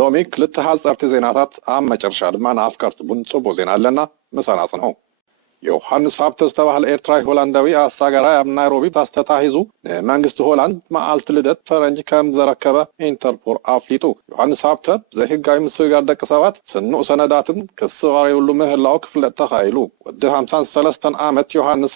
لومي كلت حزرت زيناتات عم مጨረሻ ድማ ንኣፍቀርቲ ቡን ጽቡቕ ዜና ኣለና ምሳና ጽንሑ ዩውሃንስ ተባህለ ኤርትራዊ ሆላንዳዊ አሳጋራይ ኣብ ናይሮቢ ተታሒዙ መንግስት ሆላንድ መዓልቲ ልደት ፈረንጅ ከም ዘረከበ ኢንተርፖል ኣፍሊጡ ዩውሃንስ ብዘይሕጋዊ ምስግጋር ደቂ ሰባት ስኑእ ሰነዳትን ክስ ቀሪቡሉ ምህላው ክፍለጥ ተኻኢሉ ወዲ 53 ዓመት ዩውሃንስ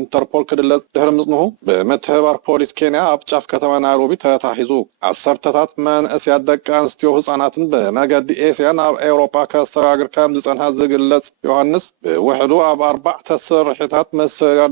ኢንተርፖል ክድለጽ ድሕሪ ምጽንሑ በመተባበር ፖሊስ ኬንያ ኣብ ጫፍ ከተማ ናይሮቢ ተታሒዙ ዓሰርተታት መንእስያት ደቂ ኣንስትዮ ህጻናትን በመገዲ ኤስያ ናብ ኤውሮጳ ከሰጋግር ከም ዝጸንሐ ዝግለጽ ዩውሃንስ ብውሕዱ ኣብ أربعة تصريحات مسجر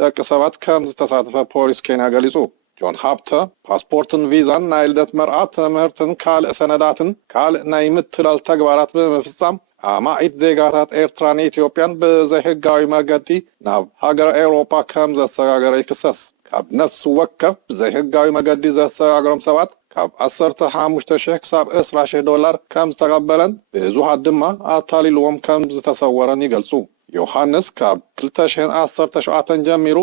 دك سبات كم تساعد بوليس كينيا جالسو جون هابتا باسبورتن فيزان نايلدت مرأة مهرتن كال سنداتن كال نايمت تلال تجبارات بمفصام أما إتزاجات إيرتراني إثيوبيان بزهقاوي مجدي ناب هاجر أوروبا كم زساجر إكساس كاب نفس وقف بزهقاوي مجدي زساجرم سبات كاب أسرت حامش تشيك ساب $10 كم تقبلن بزوها الدماء أطالي لوم كم تصورني جلسو ዩውሃንስ ካብ 2017 ጀሚሩ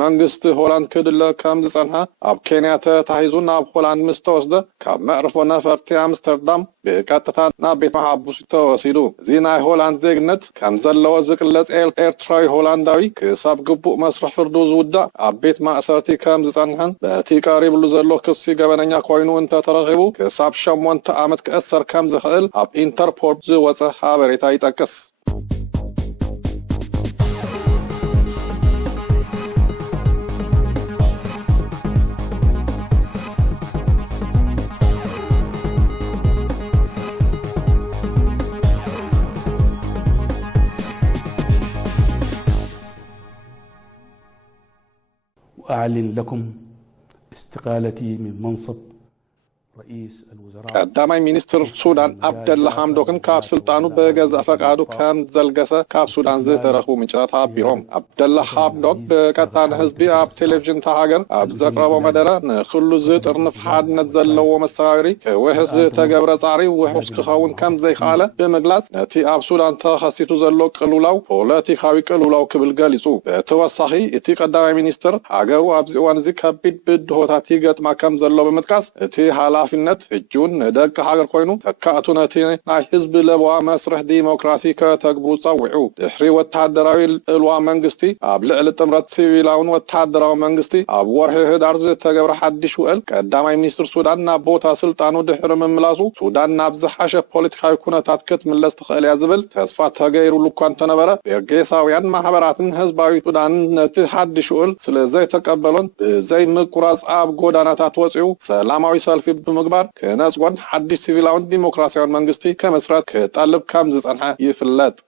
መንግስት ሆላንድ ክድለ ከም ዝጸንሐ ኣብ ኬንያ ተታሒዙ ናብ ሆላንድ ምስ ተወስደ ካብ መዕርፎ ነፈርቲ ኣምስተርዳም ብቀጥታ ናብ ቤት ማሕቡስ ተወሲዱ እዚ ናይ ሆላንድ ዜግነት ከም ዘለዎ ዝግለጽ ኤርትራዊ ሆላንዳዊ ክሳብ ግቡእ መስርሕ ፍርዱ ዝውዳእ ኣብ ቤት ማእሰርቲ ከም ዝጸንሐን በቲ ቀሪብሉ ዘሎ ክሲ ገበነኛ ኮይኑ እንተተረኺቡ ክሳብ 8 ዓመት ክእሰር ከም ዝኽእል ኣብ ኢንተርፖል ዝወፀ ሓበሬታ ይጠቅስ أعلن لكم استقالتي من منصب رئيس الوزراء قدامي مينستر سودان عبد الله حمدوكن كاب سلطانو بغزا فقادو كان زلغسه كاب سودان زترخو منጫታ ቢሮም عبد الله حمدوك بقطان حزبي اب تلفزيون تهاجر اب زقربو مدره نخلو زطر نفحادነት ዘለዎ መሰጋግሪ ከወህስ ተገብረ ጻሪ ወህስ ክኸውን ከም ዘይኻለ በመግላጽ ነቲ ኣብ ሱዳን ተኸሲቱ ዘሎ ቅሉላው ፖለቲካዊ ቅሉላው ክብል ገሊጹ በተወሳኺ እቲ ቀዳማይ ሚኒስትር ሃገሩ ኣብ ዚዋን ዚ ከቢድ ብድሆታት ይገጥማ ከም ዘሎ በመጥቀስ እቲ ኃላፊነት እጁን ደቅ ሀገር ኮይኑ ተካእቱ ነቲ ናይ ህዝብ ለበዋ መስርሕ ዲሞክራሲ ከተግብሩ ጸውዑ ድሕሪ ወታደራዊ እልዋ መንግስቲ ኣብ ልዕሊ ጥምረት ሲቪላውን ወታደራዊ መንግስቲ ኣብ ወርሒ ህዳር ዝተገብረ ሓድሽ ውዕል ቀዳማይ ሚኒስትር ሱዳን ናብ ቦታ ስልጣኑ ድሕሪ ምምላሱ ሱዳን ናብ ዝሓሸ ፖለቲካዊ ኩነታት ክትምለስ ትኽእል እያ ዝብል ተስፋ ተገይሩሉ እኳ እንተነበረ ቤርጌሳውያን ማሕበራትን ህዝባዊ ሱዳን ነቲ ሓድሽ ውዕል ስለዘይተቀበሎን ብዘይምቁራጽ ኣብ ጎዳናታት ወፂኡ ሰላማዊ ሰልፊ بمقبار كنازوان حدش سيفيلاون ديمقراسيون منغستي كمسرات كطالب كام زصنحه يفلط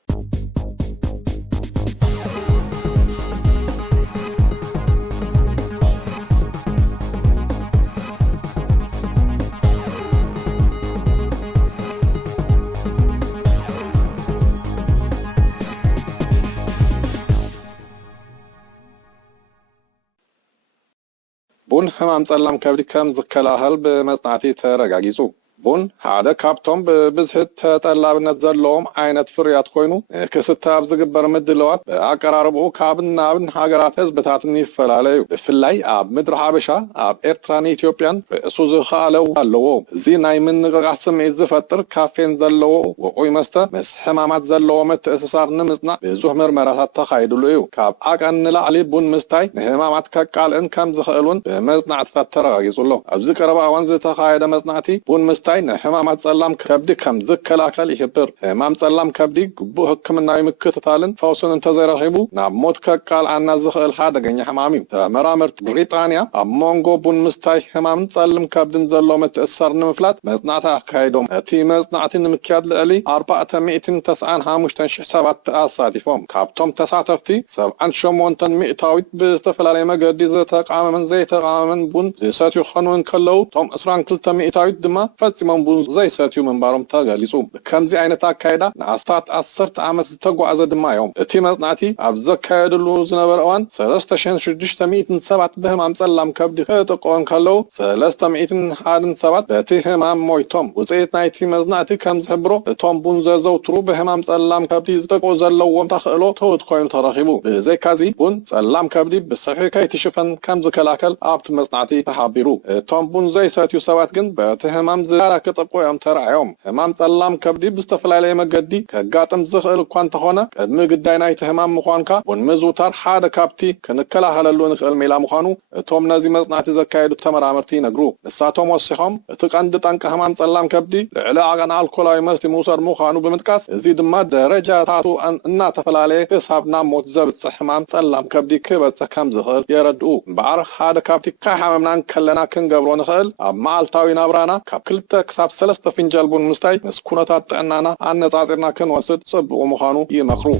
ቡን ሕማም ጸላም ከብዲ ከም ዝከላኸል ብመጽናዕቲ ተረጋጊጹ ቡን ሓደ ካብቶም ብብዝሕት ተጠላብነት ዘለዎም ዓይነት ፍርያት ኮይኑ ክስታብ ዝግበር ምድለዋት በኣቀራርብኡ ካብን ናብን ሃገራት ህዝብታትን ይፈላለዩ ብፍላይ ኣብ ምድሪ ሓበሻ ኣብ ኤርትራን ኢትዮጵያን ርእሱ ዝኸኣለው ኣለዎ እዚ ናይ ምንቅቃሕ ስምዒት ዝፈጥር ካፌን ዘለዎ ውዑይ መስተ ምስ ሕማማት ዘለዎ ምትእስሳር ንምጽናዕ ብዙሕ ምርመራታት ተኻይድሉ እዩ ካብ ዓቀን ንላዕሊ ቡን ምስታይ ንሕማማት ከቃልዕን ከም ዝኽእሉን ብመጽናዕትታት ተረጋጊጹሎ ኣብዚ ቀረባ እዋን ዝተኻየደ መጽናዕቲ ቡን ምስታይ حمامات ጸላም ከብዲ ከም ዝከላከል ይሕብር ሕማም ጸላም ከብዲ ግቡእ ሕክምናዊ ምክትታልን ፈውስን እንተዘይረኺቡ ናብ ሞት ከቃልዓና ዝኽእል ሓደገኛ ሕማም እዩ ተመራመርቲ ብሪጣንያ ኣብ ሞንጎ ቡን ምስታይ ሕማምን ጸልም ከብድን ዘሎ ምትእስሳር ንምፍላጥ መጽናዕቲ ኣካይዶም እቲ መጽናዕቲ ንምክያድ ልዕሊ 495,000 ሰባት ኣሳቲፎም ካብቶም ተሳተፍቲ 78 ሚእታዊት ብዝተፈላለየ መገዲ ዝተቃመመን ዘይተቃመመን ቡን ዝሰትዩ ክኾኑ ከለዉ እቶም 22 ሚእታዊት ድማ ፈጽሞም ቡን ዘይሰትዩ ምንባሮም ተገሊጹ ከምዚ ዓይነት ኣካይዳ ንኣስታት 10 ዓመት ዝተጓዓዘ ድማ እዮም እቲ መጽናዕቲ ኣብ ዘካየድሉ ዝነበረ እዋን 3600 ሰባት ብሕማም ጸላም ከብዲ ክጥቅዑን ከለዉ 301 ሰባት በቲ ሕማም ሞይቶም ውፅኢት ናይቲ መጽናዕቲ ከም ዝሕብሮ እቶም ቡን ዘዘውትሩ ብሕማም ጸላም ከብዲ ዝጥቅዑ ዘለዎም ተኽእሎ ትሑት ኮይኑ ተረኺቡ ብዘይካዚ ቡን ጸላም ከብዲ ብሰፊሑ ከይትሽፈን ከም ዝከላከል ኣብቲ መጽናዕቲ ተሓቢሩ እቶም ቡን ዘይሰትዩ ሰባት ግን በቲ ሕማም ዝያዳ ክጥቆዮም ተራእዮም ሕማም ጸላም ከብዲ ብዝተፈላለየ መገዲ ከጋጥም ዝኽእል እኳ እንተኾነ ቅድሚ ግዳይ ናይቲ ሕማም ምዃንካ ወንምዝውታር ሓደ ካብቲ ክንከላኸለሉ ንኽእል ሜላ ምዃኑ እቶም ነዚ መጽናዕቲ ዘካየዱ ተመራመርቲ ይነግሩ ንሳቶም ወሲሖም እቲ ቀንዲ ጠንቂ ሕማም ጸላም ከብዲ ልዕሊ ዓቐን ኣልኮላዊ መስቲ ምውሰድ ምዃኑ ብምጥቃስ እዚ ድማ ደረጃታቱ እናተፈላለየ ክሳብ ናብ ሞት ዘብጽሕ ሕማም ጸላም ከብዲ ክበጽሕ ከም ዝኽእል የረድኡ እምበኣር ሓደ ካብቲ ካሕመምናን ከለና ክንገብሮ ንኽእል ኣብ መዓልታዊ ናብራና ካብ 2 ክሳብ 3 ፊንጃል ቡን ምስታይ ምስ ኩነታት ጥዕናና ኣነጻጺርና ክንወስድ ጽቡቕ ምዃኑ ይመኽሩ